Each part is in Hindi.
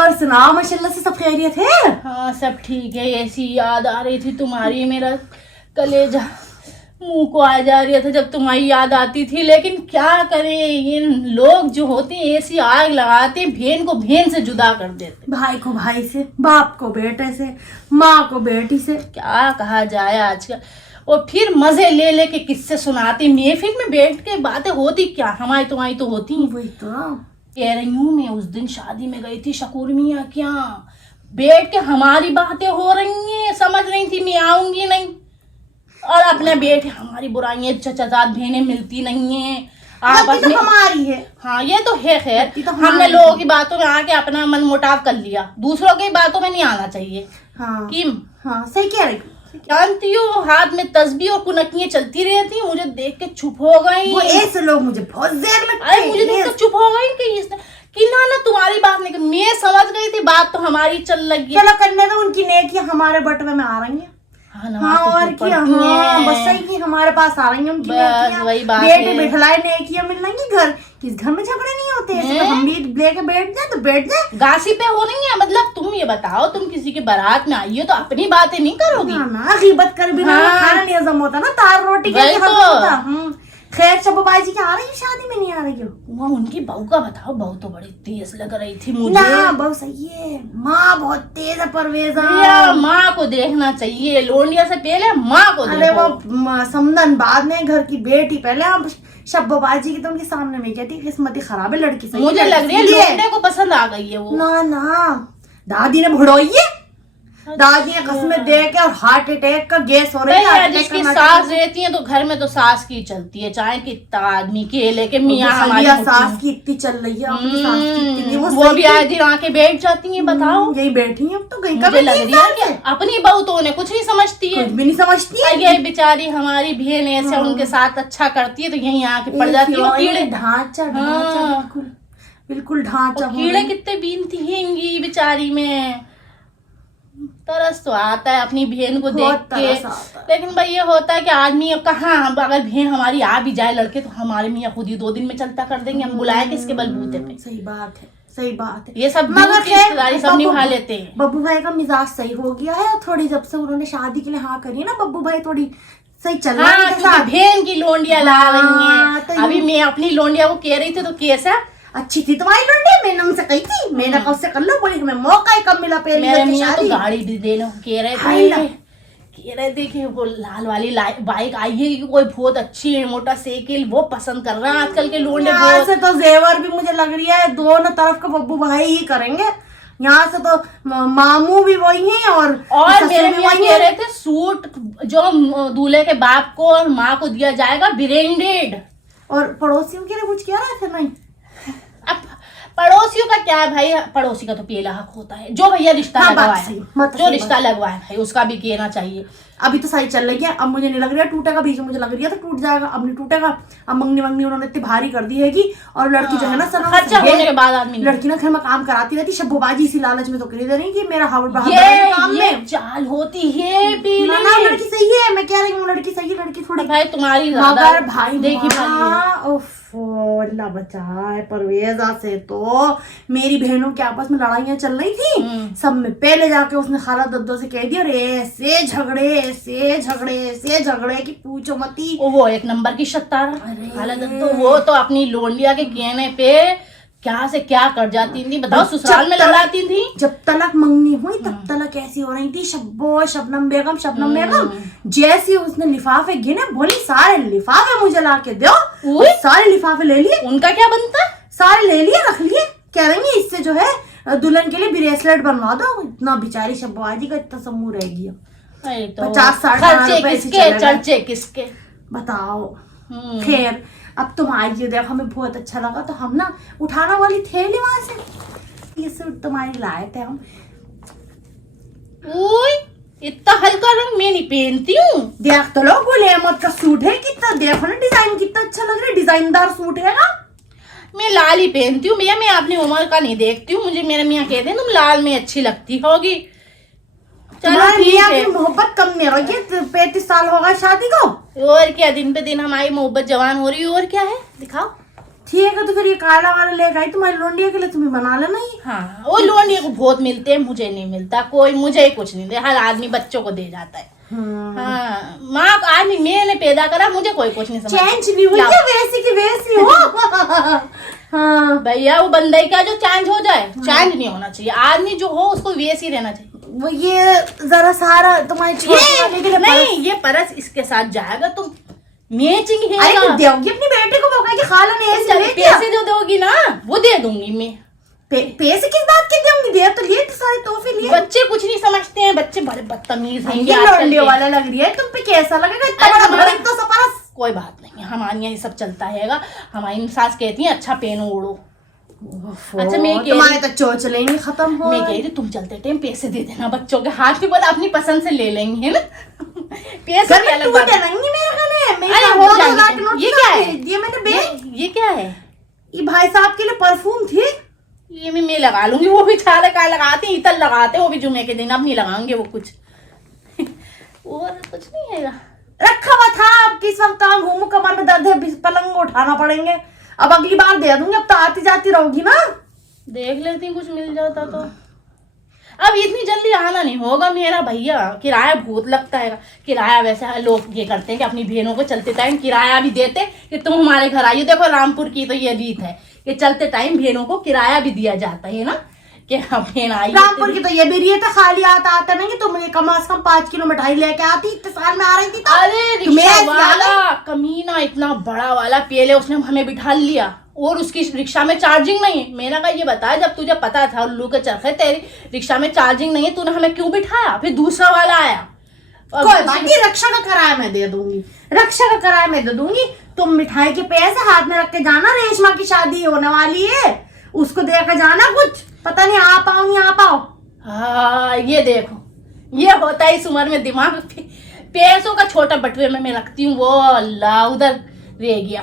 और सुनाओ, माशाल्लाह से सब खैरियत है? हाँ सब ठीक है। ऐसी याद आ रही थी तुम्हारी, मेरा कलेजा मुंह को आ जा रही था जब तुम्हारी याद आती थी। लेकिन क्या करें, इन लोग जो होते हैं ऐसी आग लगाते हैं, भेन को भेन से जुदा कर देते, भाई को भाई से, बाप को बेटे से, माँ को बेटी से। क्या कहा जाए आजकल। और फिर मजे ले लेके किससे सुनाते, महफिल में बैठ के बातें होती क्या, हमारी तुम्हारी तो होती ही। वही तो कह रही हूँ, मैं उस दिन शादी में गई थी शकूर मियाँ क्या, बैठ के हमारी बातें हो रही हैं, समझ रही थी मैं आऊंगी नहीं, और अपने बेटे हमारी बुराइयां चचाजाद बहनें मिलती नहीं है आपस में। हमारी है। हाँ ये तो है खैर, तो हमने लोगों की बातों में आके अपना मन मुटाव कर लिया, दूसरों की बातों में नहीं आना चाहिए। हाँ किम हाँ सही कह रही। जानती हो, हाथ में तस्बीह और कुनकियां चलती रहती, मुझे देख के चुप हो गई। वो ऐसे लोग मुझे बहुत ज़हर लगते अरे मुझे देख के चुप हो गई कि इसने कि ना तुम्हारी बात नहीं, मैं समझ गई थी बात तो हमारी चल लगी। चलो करने दो, उनकी नेकियां हमारे बटवे में आ रही हैं। हाँ और क्या, हाँ बस सही की हमारे पास आ रही हैं उनकी नेकियां। वही बात बेटे है। बिठलाए नेकियां मिल रही घर, किस घर में झगड़े नहीं होते ऐसे। तो हम भी लेके बैठ जाए तो बैठ जाए। गासी पे हो रही है, मतलब तुम ये बताओ, तुम किसी की बारात में आई हो तो अपनी बातें नहीं करोगी ना, गीबत कर बिना खाना नहीं हजम होता ना, तार रोटी कैसे हजम होता। खैर शबूबाजी की आ रही है, शादी में नहीं आ रही हो? वो उनकी बहू का बताओ, बहू तो बड़ी तेज लग रही थी मुझे। ना बहू सही है, माँ बहुत तेज है परवेजा। माँ को देखना चाहिए, लोंडिया से पहले माँ को देखो। अरे वो समदन बाद में, घर की बेटी पहले। अब शब्बोबाजी की तो उनके सामने में कहती किस्मती खराब है, लड़की सही मुझे लग रही है लोंडे को पसंद आ गई है वो। ना दादी ने भुड़ोई है, दादी ने कसमें दे के, और हार्ट अटैक का गैस हो रही है। जिसकी सास रहती है तो घर में तो सास की चलती है, चाहे कितना आदमी के लेके मियाँ हमारी सास की इतनी चल रही है, अपनी सास की इतनी, वो भी आए दिन आके बैठ जाती है। बताओ यही बैठी है अब तो, गई मुझे लग रही है कि अपनी बहू तो उन्हें कुछ नहीं समझती है, कुछ भी नहीं समझती है। ये बेचारी हमारी बहन ऐसे उनके साथ अच्छा करती है तो यहीं आके पड़ जाती है। कीड़े ढांचा बिल्कुल बिल्कुल ढांचा, कीड़े कितने बीनती हैं बेचारी में। तरस तो आता है अपनी बहन को देख के, लेकिन भाई ये होता है कि आदमी अब कहाँ, अगर बहन हमारी आ भी जाए लड़के तो हमारे मियाँ खुद ही 2 दिन में चलता कर देंगे, हम बुलाए किसके बलबूते पे। सही बात है, सही बात है। ये सब रिश्तेदारी सब निभा लेते हैं। बब्बू भाई का मिजाज सही हो गया है, और थोड़ी जब से उन्होंने शादी के लिए हाँ करी ना, बब्बू भाई थोड़ी सही चल रहा है। बहन की लोंडिया ला रही है। अभी मैं अपनी लोंडिया को कह रही थी तो कैसा अच्छी थी तुम्हारी लोंडी, मैंने उनसे कही थी, मैंने कहा उससे कर लो, बोली तुम्हें मौका ही कम मिला पहले मियाँ तो गाड़ी भी दे लो कह रहे थे कि वो लाल वाली बाइक आई है कि कोई बहुत अच्छी है मोटरसाइकिल, वो पसंद कर रहा है आजकल के लोंडे। यहाँ से तो जेवर भी मुझे लग रही है दोनों तरफ का बब्बू भाई ही करेंगे। यहाँ से तो मामू भी वही हैं, और मेरे मियाँ कह रहे थे सूट जो दूल्हे के बाप को और माँ को दिया जाएगा ब्रांडेड। और पड़ोसियों के लिए कुछ कह रहे थे? नहीं, अब पड़ोसियों का क्या है भाई, पड़ोसी का तो पहला हक होता है, जो भैया रिश्ता लगवाया है, जो रिश्ता लगवाया है भाई उसका भी कहना चाहिए। अभी तो सही चल रही है, अब मुझे नहीं लग रहा टूटेगा, बीच में मुझे लग रही है तो टूट जाएगा, अब नहीं टूटेगा। अब मंगनी उन्होंने इतनी भारी कर दी है कि, और लड़की जो है ना सर खर्चा होने के बाद आदमी, लड़की ना घर में काम कराती रहती, शब्बोबाजी इसी लालच में तो करी दे रही कि मेरा काम में चाल होती है। ना लड़की सही है, मैं कह रही हूँ लड़की सही है, लड़की थोड़ी भाई तुम्हारी मगर भाई देखी अल्लाह बचाए, परवेजा से तो मेरी बहनों के आपस में लड़ाइयाँ चल रही थी, सब में पहले जाके उसने खाला दद्दो से कह दिया, ऐसे झगड़े कि पूछो मती। वो 1 नंबर की शत्तारा खाला दद्दो, वो तो अपनी लोंडिया के कहने पे क्या से क्या कर जाती थी, बताओ ससुराल में लड़ाती थी। जब तलक मंगनी हुई तब तलक ऐसी हो रही थी, शबनम बेगम जैसी उसने लिफाफे गिने, बोली सारे लिफाफे मुझे ला के दो, सारे लिफाफे ले लिए। उनका क्या बनता, सारे ले लिए, रख लिए, कह रही है इससे जो है दुल्हन के लिए ब्रेसलेट बनवा दो। इतना बेचारी शब्बाजी का इतना समूह रह गया, 50-60 चर्चे किसके बताओ। खैर अब तुम आई हो, देखो हमें बहुत अच्छा लगा, तो हम ना उठाना वाली थैली वहां से, ये सूट तुम्हारी लाए थे हम। इतना हल्का रंग मैं नहीं पहनती हूँ। देख तो लो, बोले अहमद का सूट है, कितना देखो ना डिजाइन कितना अच्छा लग रहा है, डिजाइनदार सूट है ना। मैं लाल ही पहनती हूँ भैया, मैं अपनी उम्र का नहीं देखती हूँ, मुझे मेरे मियाँ कहते हैं तुम लाल में अच्छी लगती होगी। चलो मियाँ की मोहब्बत कम नहीं रही, 35 साल हो गए शादी को, और क्या दिन पे दिन हमारी मोहब्बत जवान हो रही है, और क्या है दिखाओ। ठीक है, तो फिर ये काला वाला लेकर आई तुम्हारी लोंडिया के लिए, तुम्हें बना लेना ही। हाँ, वो लोनिया को बहुत मिलते हैं, मुझे नहीं मिलता कोई, मुझे कुछ नहीं दे, हर आदमी बच्चों को दे जाता है। हाँ, माँ आदमी मैंने पैदा करा, मुझे कोई कुछ नहीं समझता। चेंज नहीं हुई क्या, वैसी की वैसी हो। हाँ भैया, वो बंदे का जो चेंज हो जाए, चेंज नहीं होना चाहिए, आदमी जो हो उसको वैसे ही रहना चाहिए। वो ये जरा सारा तुम्हारे छोटे वाले के लिए नहीं, ये परस इसके साथ जाएगा, तुम मैचिंग है। अरे तो दोगी अपनी बेटे को, मौका कि खाला ने ऐसे ले दिया। पैसे जो दोगी ना वो दे दूंगी मैं। पैसे किस बात के दूंगी, दे तो लिए, सारे तोहफे लिए। बच्चे कुछ नहीं समझते हैं, बच्चे बड़े बदतमीज हैं। ये लौंडियों वाला लग रही है तुम पे, कैसा लगेगा इतना बड़ा घर तो सपरस। कोई बात नहीं, हमारे यहाँ ये सब चलता है। हमारी सास कहती है अच्छा पहनो ओढ़ो। अच्छा, मैं तुम्हारे तो चोचले नहीं खत्म हो। मैं कह रही तुम चलते टाइम पैसे दे देना बच्चों के हाथ में, बोला अपनी पसंद से ले लेंगे, है ना। पैसे घर में टूटे नहीं मेरे खाने। ये क्या है, ये मैंने ये क्या है? ये भाई साहब के लिए परफ्यूम थी, ये मैं लगा लूंगी। वो भी छाले का लगाते हैं, इतर लगाते हैं, वो भी जुमे के दिन। अब नहीं लगाएंगे वो कुछ। और कुछ नहीं है रखा हुआ था। अब किस वक्त घूमू, कमर में दर्द है, पलंग उठाना पड़ेंगे। अब अगली बार दे दूंगी, अब तो आती जाती रहोगी ना। देख लेती कुछ मिल जाता तो। अब इतनी जल्दी आना नहीं होगा मेरा भैया, किराया बहुत लगता है। किराया वैसे लोग ये करते हैं कि अपनी बहनों को चलते टाइम किराया भी देते कि तुम हमारे घर आइए। देखो रामपुर की तो ये रीत है कि चलते टाइम बहनों को किराया भी दिया जाता है ना, कि बहन आई। रामपुर की तो ये भी रीत है, खाली आता नहीं कि तुम कम से कम 5 किलो मिठाई लेके आती। इतने साल में आ रही थी तो। अरे रिक्शा वाला कमीना, इतना बड़ा वाला पहले उसने हमें बिठा लिया, और उसकी रिक्शा में चार्जिंग नहीं है। मैंने कहा ये बता, जब तुझे पता था उल्लू के चरखे तेरी रिक्शा में चार्जिंग नहीं है, तूने हमें क्यों बिठाया? फिर दूसरा वाला आया। कोई बात नहीं, रक्षा का किराया मैं दे दूंगी, रक्षा का किराया मैं दे दूंगी। तुम मिठाई के पैसे हाथ में रख के जाना, रेशमा की शादी होने वाली है, उसको देकर जाना। कुछ पता नहीं आ पाओ नहीं आ पाओ। हाँ, ये देखो, ये होता है इस उम्र में दिमाग। पैसों का छोटा बटुए में मैं रखती हूँ, वो अल्लाह उधर रह गया,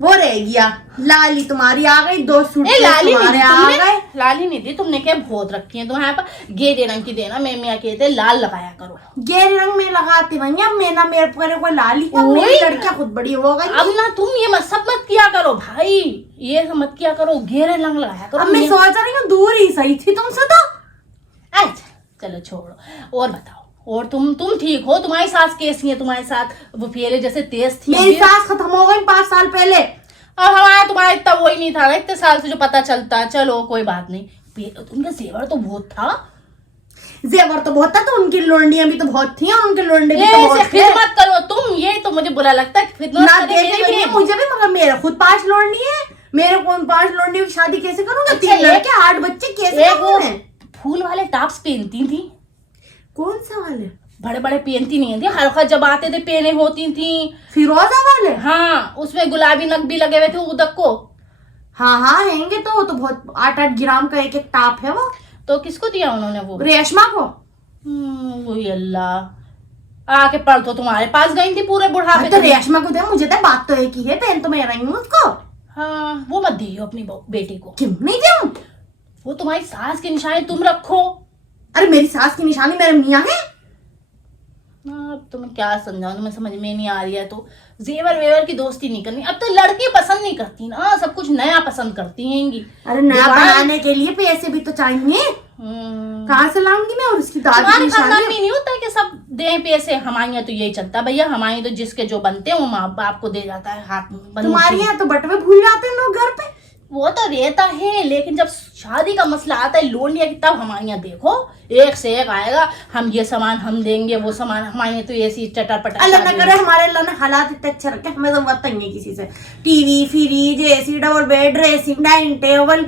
वो रह गया। लाली तुम्हारी आ गई, 2 सूट लाली तुम्हारे आ गए। लाली नहीं दी तुमने, क्या बहुत रखी है तुम्हारे पास। गेरे रंग की देना, मैं कहते लाल लगाया करो। गेरे रंग में लगाती नहीं, अब मैं ना मेरे को लाली है, मेरी लड़कियां खुद बड़ी हो गई। अब ना तुम ये सब मत किया करो भाई, ये सब मत किया करो, गेरे रंग लगाया करो। अब मैं सोच रही हूँ दूर ही सही थी तुमसे तो। अच्छा चलो छोड़ो, और बताओ। और तुम ठीक हो? तुम्हारी सास कैसी है तुम्हारे साथ? वो पहले जैसे तेज थी? मेरी सास खत्म हो गई 5 साल पहले। अब हमारा तुम्हारा इतना वो ही नहीं था ना, इतने साल से जो पता चलता। चलो कोई बात नहीं, उनका जेवर तो बहुत था। जेवर तो बहुत था, तो उनकी लोंडियां भी तो बहुत थी, और उनके लोंडे भी तो बहुत थे। खिदमत करो तुम, ये तो मुझे बुरा लगता है। खिदमत ना देते मुझे भी, मगर मेरा खुद 5 लोंडी है। मेरे को 5 लोंडी की शादी कैसे करूंगा? 3 लड़के 8 बच्चे कैसे करूंगा? फूल वाले टॉप्स पहनती थी। कौन सा वाले? बड़े बड़े पहनती नहीं थी, हल्का जब आते थे पहने होती थी। फिरोजा वाले? हाँ, उसमें गुलाबी नग भी लगे हुए थे उदक को। हाँ हैंगे तो बहुत 8-8 ग्राम का एक टॉप है वो। तो किसको दिया उन्होंने वो? रेशमा को। वही अल्लाह, आके पढ़ तो तुम्हारे पास गई थी पूरे बुढ़ापे। तो रेशमा को दे, मुझे तो बात तो एक ही है, पहन तो मैं रही हूँ उसको। हाँ, वो मत दियो अपनी बेटी को। क्यों नहीं दूं? वो तुम्हारी सास की निशानी तुम रखो। अरे मेरी सास की निशानी मेरे मियाँ है। अब तुम्हें क्या समझाऊं, तुम्हें समझ में नहीं आ रही है तो। जेवर वेवर की दोस्ती नहीं करनी। अब तो लड़की पसंद नहीं करती ना, सब कुछ नया पसंद करती हैं। अरे नया बनाने के लिए पैसे भी तो चाहिए। कहाँ से लाऊंगी मैं? और उसकी दादी हमारे खानदान में नहीं होता है कि सब दें पैसे। हमारे यहाँ तो यही चलता है भैया, हमारे तो जिसके जो बनते हैं वो माँ बाप को दे जाता है हाथ में। तुम्हारे यहाँ तो बटवे भूल जाते हैं लोग घर पे। वो तो रहता है, लेकिन जब शादी का मसला आता है लोनिया की, तब हमारे यहाँ देखो एक से एक आएगा। हम ये सामान हम देंगे, वो सामान हमारे यहाँ तो ऐसी चटर पटर। अल्लाह ना करे हमारे अल्लाह ने हालात इतने अच्छे रखे, हमें जरूरत नहीं है किसी से। TV, fridge, AC, double bed, dressing, dining table,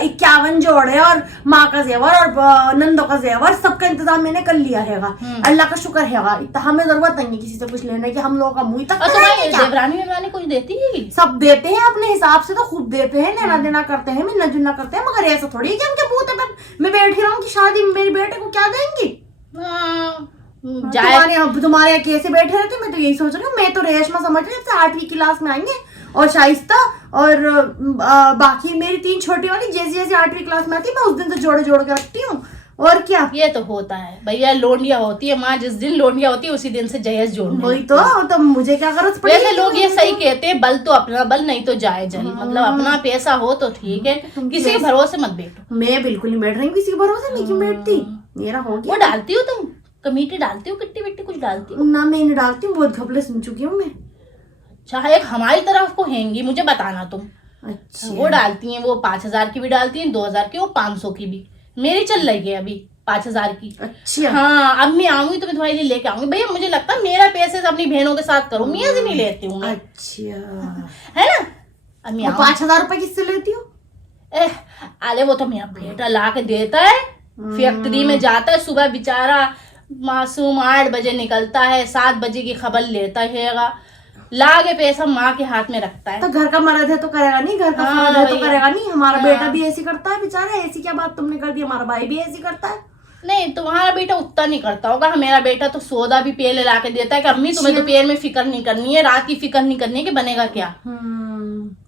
51 जोड़े, और माँ का जेवर और नंदों का जेवर, सबका इंतजाम मैंने कर लिया है। अल्लाह का शुक्र है, इतना हमें जरूरत नहीं है किसी से कुछ लेने की। हम लोगों का मुंह तक देवरानी कुछ देती है? सब देते हैं, अपने हिसाब से तो खूब देते हैं, लेना देना करते हैं, मिलना जुलना करते हैं। मगर ऐसा थोड़ी है कि उनके बूते पर मैं बैठी रहूं कि शादी में मेरे बेटे को क्या देंगी। तुम्हारे यहाँ कैसे बैठे रहते? मैं तो यही सोच रही हूँ। मैं तो रेशमा समझ रही हूँ 8वीं क्लास में आएंगे, और शाइस्ता और बाकी मेरी 3 छोटी वाली जैसी जैसी 8वीं क्लास में आती है, मैं उस दिन तो जोड़े जोड़ के रखती हूँ। और क्या। ये तो होता है भैया, लोंडिया होती है माँ, जिस दिन लोंडिया होती है उसी दिन से जहेज जोड़ने वही लगती तो मुझे क्या जरूरत पड़ी। वैसे लोग ये सही कहते हैं, बल तो अपना बल नहीं तो जाए जल। मतलब अपना पैसा हो तो ठीक है, किसी के भरोसे मत बैठो। मैं बिल्कुल नहीं बैठ रही हूँ किसी के भरोसे, नहीं क्यों बैठती, मेरा हो गया। वो डालती हो तुम कमीटी, डालती हो किट्टी विट्टी कुछ डालती हो? ना मैं नहीं डालती हूँ, बहुत घपले सुन चुकी हूँ मैं। अच्छा, एक हमारी तरफ को हैंगी, मुझे बताना तुम। अच्छा वो डालती हैं, वो 5,000 की भी डालती हैं, 2,000 की, वो 500 की भी। मेरी चल रही है अभी 5,000 की। अच्छा हाँ, अब मैं आऊंगी तो मैं तुम्हारे लिए लेके आऊंगी भैया। मुझे लगता है मेरा पैसे से अपनी बहनों के साथ करूँ, मियाँ से नहीं लेती हूँ मैं। अच्छा है ना। अब मैं 5,000 रुपए किससे लेती हो? अरे वो तो मेरा बेटा ला के देता है, फैक्ट्री में जाता है सुबह बेचारा मासूम, 8 बजे निकलता है, 7 बजे की खबर लेता है, लागे पैसा माँ के हाथ में रखता है। तो घर का मर्द है तो करेगा नहीं, घर का हाँ, फर्द है तो करेगा नहीं। हमारा हाँ। बेटा भी ऐसी करता है बेचारा, ऐसी क्या बात तुमने कर दी, हमारा भाई भी ऐसी करता है। नहीं, तुम्हारा बेटा उतना नहीं करता होगा। मेरा बेटा तो सौदा भी पहले ला के देता है कि अम्मी तुम्हें दोपहर में फिक्र नहीं करनी है, रात की फिक्र नहीं करनी है कि बनेगा क्या।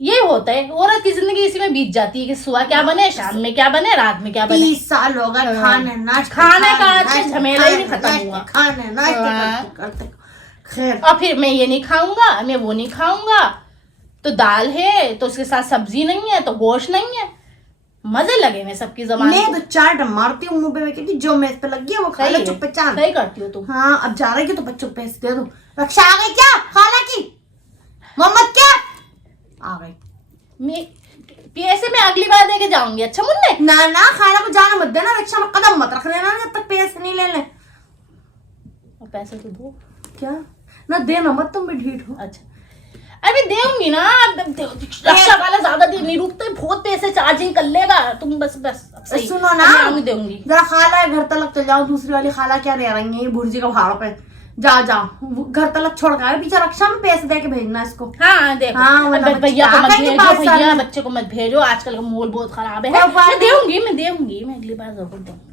ये होता है, औरत की जिंदगी इसी में बीत जाती है कि सुबह क्या बने, शाम में क्या बने, रात में क्या बने। 30 साल होगा खाने खाने का आज झमेला ही नहीं खत्म हुआ। खाने नाश्ते करते खैर। और फिर मैं ये नहीं खाऊंगा, मैं वो नहीं खाऊंगा, तो दाल है तो उसके साथ सब्जी नहीं है तो गोश्त नहीं है। मजे लगे मैं सबकी जबान मैं तो चाट मारती हूँ मुंह पे, मैं कहती जो मेज पे लगी है वो खा ले चुप चाट। सही करती हो तुम। हाँ अब जा रही है तो बच्चों को पैसे दे दो। रक्षा आ गई क्या खाला की? मोहम्मद क्या आ गई? मैं पैसे मैं अगली बार देके जाऊंगी। अच्छा मुन्ने, ना ना खाना को जाना मत देना, रक्षा में कदम मत रख देना जब तक पैसे नहीं ले ले। और पैसे तो दो। क्या ना देना मत, तुम भी ढीठ हो। अच्छा अभी देऊंगी ना, रक्षा वाला ज्यादा देर नहीं रुकते, बहुत पैसे चार्जिंग कर लेगा। तुम बस अब सही सुनो ना, मैं देऊंगी। जरा खाला घर तलक चल जाओ, दूसरी वाली खाला क्या रह रही है भुर्जी का भाड़ा पे। जाओ घर तलक छोड़ कर पीछे, रक्षा में पैसे दे के भेजना इसको। हाँ देखो, हाँ, भैया को मत भेजो, भैया में। बच्चे को मत भेजो, आजकल का माहौल बहुत खराब है। मैं देऊंगी मैं अगली बार जरूर दूंगी।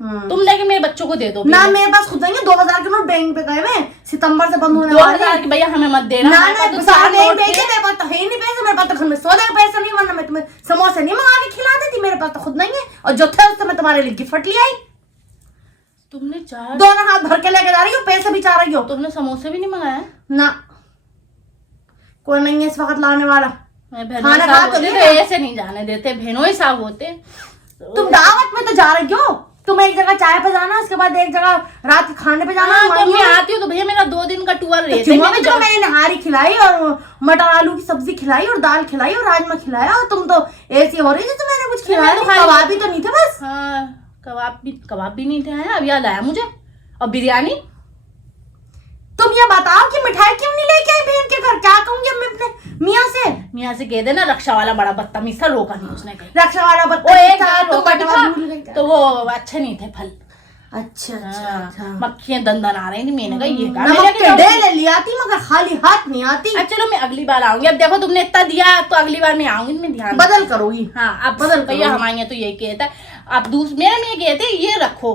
तुम लेके मेरे बच्चों को दे दो ना, मेरे पास खुद नहीं, 2,000 के नोट बैंक पे गए हुए, सितंबर से बंद होने वाले। 2,000 की भैया हमें मत देना। ना तो मेरे 4 नोट पास तो है नहीं पैसे, मेरे पास तो घर में सौदे का पैसा नहीं, वरना मैं तुम्हें समोसे नहीं मंगा के खिला देती। मेरे पास तो खुद नहीं है, और जो थे उससे मैं तुम्हारे लिए गिफ्ट ले आई। तुमने 4 दोनों हाथ भर के लेके जा रही हो, पैसे भी चाह रही हो। तुमने समोसे भी नहीं मंगाया? ना कोई नहीं है इस वक्त लाने वाला। खाना खा तो ऐसे नहीं जाने देते, बहनों ही साफ होते। तुम दावत में तो जा रही हो, तुम एक जगह चाय पे जाना, उसके बाद एक जगह रात के खाने पे जाना। तो मैं आती हूँ तो भैया मेरा 2 दिन का टूर रहता है। तो मैंने नहारी खिलाई और मटर आलू की सब्जी खिलाई और दाल खिलाई और राजमा खिलाया, और तुम तो ऐसी हो रही जैसे मैंने कुछ खिलाया नहीं। कबाब भी तो नहीं थे बस। हाँ कबाब भी नहीं थे। अब याद आया मुझे। और बिरयानी। तुम ये बताओ कि मिठाई क्यों नहीं लेके आई बहन के घर? क्या कहूंगी मैं अपने मियाँ से कह देना रक्षा वाला बड़ा बदतमीज था, रोका नहीं उसने कहीं। रक्षा वाला वो बदतमीज एक था, रोका भी था तो वो अच्छे नहीं थे फल। अच्छा मक्खियां दंदन आ रही थी। मैंने कहा ये नमक के ढेले ले आती मगर खाली हाथ नहीं आती। चलो मैं अगली बार आऊंगी। अब देखो तुमने इतना दिया तो अगली बार मैं आऊंगी, मैं ध्यान बदल करोगी। हाँ अब बदल भैया हमारे यहाँ तो ये कहता है। अब मेरे में ये कहते ये रखो,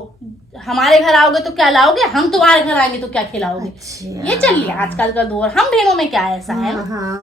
हमारे घर आओगे तो क्या लाओगे, हम तुम्हारे घर आएंगे तो क्या खिलाओगे। ये चल लिया आजकल का दौर। हम बहनों में क्या ऐसा है।